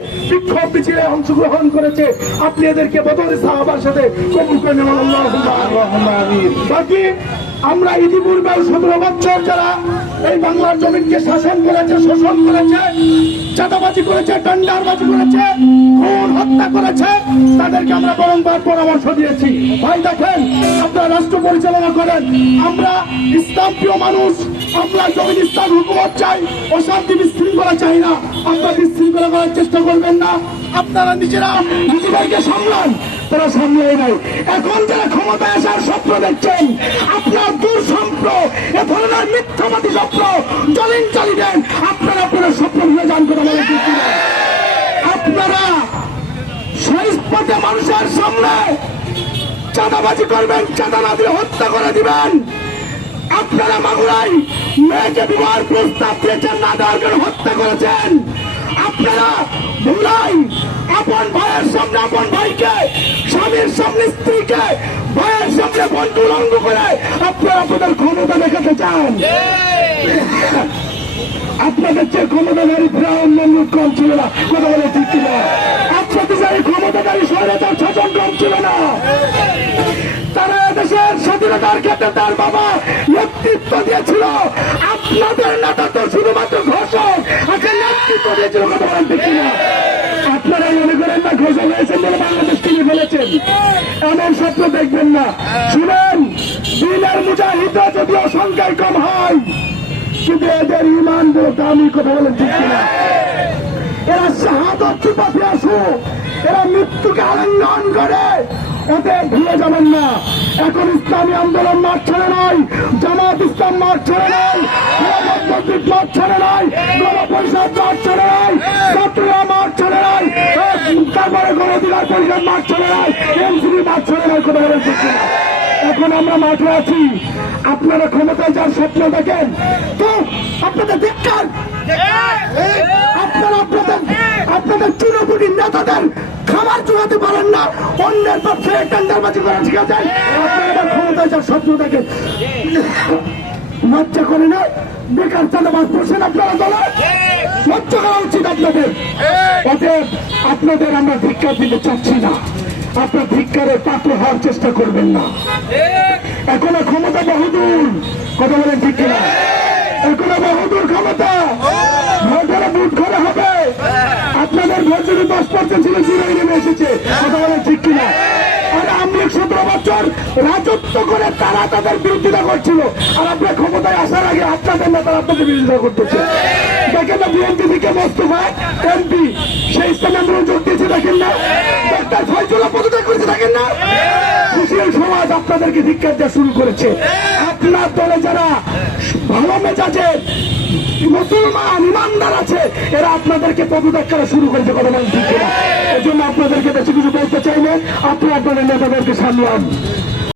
বিক্ষোভ মিছিলে অংশগ্রহণ করেছে। আপনি এদেরকে বদল সাহাবার সাথে কবুল করে বাকি আমরা ইতিপূর্বে সতেরো বছর যারা এই বাংলার জমিনকে শাসন করেছে শোষণ করেছে চাঁদাবাজি করেছে টেন্ডারবাজি করেছে খুন হত্যা করেছে তাদেরকে আমরা বারংবার পরামর্শ দিয়েছি। ভাই দেখেন আপনারা রাষ্ট্র পরিচালনা করেন। আমরা ইসলাম প্রিয় মানুষ আমরা জমিন ইসলাম হুকুমত চাই, অশান্তি বিশৃঙ্খলা চাই না। আমরা বিশৃঙ্খলা করার চেষ্টা করবেন না। আপনারা নিজেরা নিজেদেরকে সামলান। তারা সামলাই নাই এখন যারা ক্ষমতায় আসার স্বপ্ন দেখছেন, আপনার দূর স্বপ্ন, এ ধরনের মিথ্যাবাদী স্বপ্ন, জলিন চালি দেন। আপনারা আপনারা স্বপ্ন ভুলে যান করে? আপনারা সহিষ্পটে মানুষের সামনে চাঁদাবাজি করবেন চাঁদা না দিলে হত্যা করে দিবেন। আপনারা মাগুরাই মেয়েকে বিবাহ প্রস্তাব দিয়েছেন না দেওয়ার হত্যা করেছেন। আপনারা ভুলাই আপন ভাইয়ের সামনে, আপন ভাইকে, স্বামীর সামনে, স্ত্রীকে, ভাইয়ের সামনে বন্ধু উলঙ্গ করে আপনারা আপনাদের ক্ষমতা দেখাতে চান। আপনাদের চেয়ে ক্ষমতাধারী ফেরাউন নমরুদ কম ছিল না, কথা বলে ঠিক ছিল আপনাদের ক্ষমতাধারী স্বৈরাচার শাসন কম ছিল না। দেশের স্বাধীনতার ক্ষেত্রে তার বাবা, নেতৃত্ব দিয়েছিল। আপনাদের নেতা তো শুধুমাত্র ঘোষক নেতৃত্ব দিয়েছিল, কথা বলেন আপনারা মনে করেন না কম হয়, কিন্তু এদের ইমান এরা শাহাদত এরা মৃত্যুকে আলিঙ্গন করে। ওদের ভুলে যাবেন না। এখন ইসলামী আন্দোলন মাঠ ছেড়ে নয় জামাত ইসলাম মাঠ ছেড়ে নয় মাঠ ছেড়ে নয় গণপরিষদ মাঠ ছেড়ে নয় ছাত্ররা মাঠ ছেড়ে নয় তারপরে গণ অধিকার পরিষদ মাঠ ছেড়ে নয় মাঠ ছেড়ে নয় এখন আমরা মাঠে আছি। আপনারা ক্ষমতায় যার স্বপ্ন দেখেন তো আপনাদের ধিক্কার আপনারা আপনাদের আপনাদের চুনোপুটি নেতাদের খাবার চুকাতে পারেন না। অন্যের পক্ষে টেন্ডারবাজি করা শিখা যায় আপনারা স্বপ্ন লজ্জা করে না? বেকার চাঁদাবাজ বসেন আপনারা দলে? লজ্জা করা উচিত আপনাদের। অতএব আপনাদের আমরা ধিক্কার দিতে চাচ্ছি না। আপনার ধিক্কারের পাত্র হওয়ার চেষ্টা করবেন না। এখনও ক্ষমতা বহুদূর। কথা বলেন ঠিক কিনা? এখনও বহুদূর ক্ষমতা। যদি দশ পার্সেন্ট ছিল জিরোই নেমে এসেছে। কথা বলেন ঠিক কিনা? আর আমি সতেরো বছর রাজত্ব করে তারা তাদের বিরোধিতা করছিল। আর আপনার ক্ষমতায় আসার আগে আপনাদের নেতারা আপনাদের বিরোধিতা করতেছে। দেখেন না, বিএনপি থেকে মোস্তফা এমপি সেই ইসলাম আন্দোলন যোগ দেখেন না। ডাক্তার ফয়জুল্লাহ পদত্যাগ করেছে, দেখেন না। সুশীল সমাজ আপনাদেরকে ধিক্কার দেওয়া শুরু করেছে। আপনার দলে যারা ভালো মেজাজের মুসলমান ইমানদার আছে, এরা আপনাদেরকে পদত্যাগ করা শুরু করেছে কথা এই জন্য আপনাদেরকে বেশি কিছু বলতে চাইলে আপনি আপনাদের নেতাদেরকে সামলান।